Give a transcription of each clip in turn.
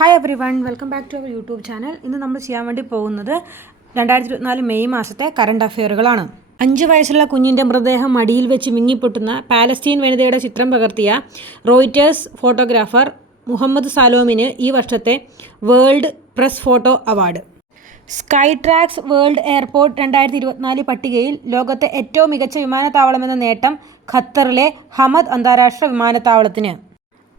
Hi everyone, welcome back to our YouTube channel. ഇന്ന് നമ്മൾ ചെയ്യാൻ വേണ്ടി പോകുന്നത് 2024 മെയ് മാസത്തെ കറണ്ട് അഫെയറുകളാണ്. 5 വയസ്സുള്ള കുഞ്ഞിൻ്റെ മൃതദേഹം മടിയിൽ വെച്ച് മിങ്ങിപ്പൊട്ടുന്ന പാലസ്തീൻ വനിതയുടെ ചിത്രം പകർത്തിയ റോയിറ്റേഴ്സ് ഫോട്ടോഗ്രാഫർ മുഹമ്മദ് സാലോമിന് ഈ വർഷത്തെ world press photo award. Sky tracks world airport 2024 പട്ടികയിൽ ലോകത്തെ ഏറ്റവും മികച്ച വിമാനത്താവളമെന്ന നേട്ടം ഖത്തറിലെ ഹമദ് അന്താരാഷ്ട്ര വിമാനത്താവളത്തിന്.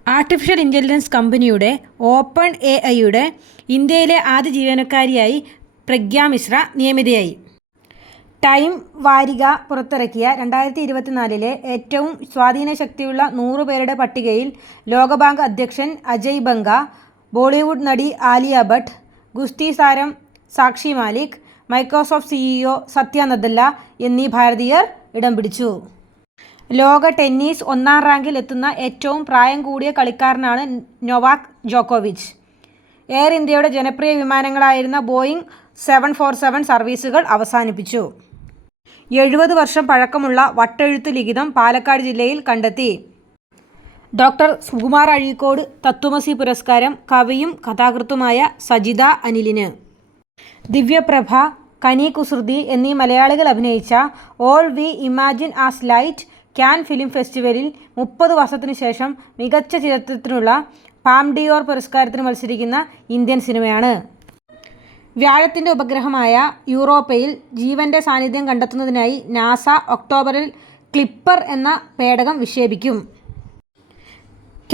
ആർട്ടിഫിഷ്യൽ ഇൻ്റലിജൻസ് കമ്പനിയുടെ ഓപ്പൺ AI-യുടെ ഇന്ത്യയിലെ ആദ്യ ജീവനക്കാരിയായി പ്രഗ്യാ മിശ്ര നിയമിതയായി. ടൈം വാരിക പുറത്തിറക്കിയ 2024 ഏറ്റവും സ്വാധീനശക്തിയുള്ള 100 പേരുടെ പട്ടികയിൽ ലോകബാങ്ക് അധ്യക്ഷൻ അജയ് ബംഗ, ബോളിവുഡ് നടി ആലിയ ഭട്ട്, ഗുസ്തി താരം സാക്ഷി മാലിക്, മൈക്രോസോഫ്റ്റ് CEO സത്യ നദല്ല എന്നീ ഭാരതീയർ ഇടം പിടിച്ചു. ലോക ടെന്നീസ് 1-ാം റാങ്കിൽ എത്തുന്ന ഏറ്റവും പ്രായം കൂടിയ കളിക്കാരനാണ് നൊവാക് ജോക്കോവിച്ച്. എയർ ഇന്ത്യയുടെ ജനപ്രിയ വിമാനങ്ങളായിരുന്ന ബോയിങ് 747 സർവീസുകൾ അവസാനിപ്പിച്ചു. 70 വർഷം പഴക്കമുള്ള വട്ടെഴുത്ത് ലിഖിതം പാലക്കാട് ജില്ലയിൽ കണ്ടെത്തി. ഡോക്ടർ സുകുമാർ അഴീക്കോട് തത്വമസി പുരസ്കാരം കവിയും കഥാകൃത്തുമായ സജിത അനിലിന്. ദിവ്യപ്രഭ, കനി കുസൃതി എന്നീ മലയാളികൾ അഭിനയിച്ച all we imagine as light Cannes film ഫെസ്റ്റിവലിൽ 30 വർഷത്തിനു ശേഷം മികച്ച ചിത്രത്തിനുള്ള പാം ഡിയോർ പുരസ്കാരത്തിന് മത്സരിക്കുന്ന ഇന്ത്യൻ സിനിമയാണ്. വ്യാഴത്തിൻ്റെ ഉപഗ്രഹമായ യൂറോപ്പയിൽ ജീവൻ്റെ സാന്നിധ്യം കണ്ടെത്തുന്നതിനായി നാസ ഒക്ടോബറിൽ ക്ലിപ്പർ എന്ന പേടകം വിക്ഷേപിക്കും.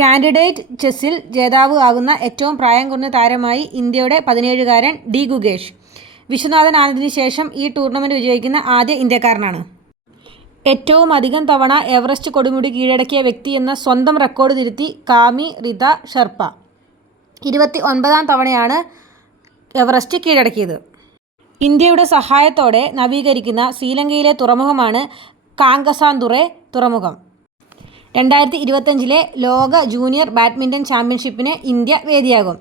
കാൻഡിഡേറ്റ് ചെസ്സിൽ ജേതാവ് ആകുന്ന ഏറ്റവും പ്രായം കുറഞ്ഞ താരമായി ഇന്ത്യയുടെ 17-കാരൻ ഡി ഗുഗേഷ്. വിശ്വനാഥൻ ആനന്ദിന് ശേഷം ഈ ടൂർണമെൻറ്റ് വിജയിക്കുന്ന ആദ്യ ഇന്ത്യക്കാരനാണ്. ഏറ്റവും അധികം തവണ എവറസ്റ്റ് കൊടുമുടി കീഴടക്കിയ വ്യക്തി എന്ന സ്വന്തം റെക്കോർഡ് തിരുത്തി കാമി റിത ഷെർപ്പ. 29-ാം തവണയാണ് എവറസ്റ്റ് കീഴടക്കിയത്. ഇന്ത്യയുടെ സഹായത്തോടെ നവീകരിക്കുന്ന ശ്രീലങ്കയിലെ തുറമുഖമാണ് കാങ്കസാന്തുറെ തുറമുഖം. 2025 ലോക ജൂനിയർ ബാഡ്മിൻ്റൺ ചാമ്പ്യൻഷിപ്പിന് ഇന്ത്യ വേദിയാകും.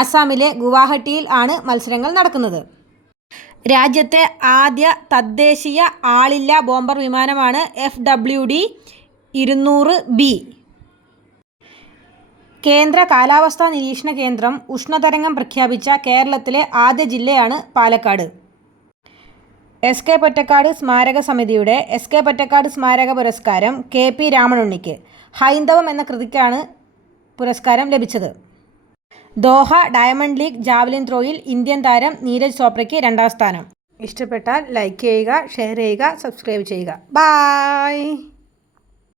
ആസാമിലെ ഗുവാഹട്ടിയിൽ ആണ് മത്സരങ്ങൾ നടക്കുന്നത്. രാജ്യത്തെ ആദ്യ തദ്ദേശീയ ആളില്ലാ ബോംബർ വിമാനമാണ് FWD-200B. കേന്ദ്ര കാലാവസ്ഥാ നിരീക്ഷണ കേന്ദ്രം ഉഷ്ണതരംഗം പ്രഖ്യാപിച്ച കേരളത്തിലെ ആദ്യ ജില്ലയാണ് പാലക്കാട്. SK പൊറ്റക്കാട് സ്മാരക സമിതിയുടെ SK പൊറ്റക്കാട് സ്മാരക പുരസ്കാരം KP രാമനുണ്ണിക്ക്. ഹൈന്ദവം എന്ന കൃതിക്കാണ് പുരസ്കാരം ലഭിച്ചത്. ദോഹ ഡയമണ്ട് ലീഗ് ജാവലിൻ ത്രോയിൽ ഇന്ത്യൻ താരം നീരജ് ചോപ്രയ്ക്ക് 2ാം സ്ഥാനം. ഇഷ്ടപ്പെട്ടാൽ ലൈക്ക് ചെയ്യുക, ഷെയർ ചെയ്യുക, സബ്സ്ക്രൈബ് ചെയ്യുക. ബൈ.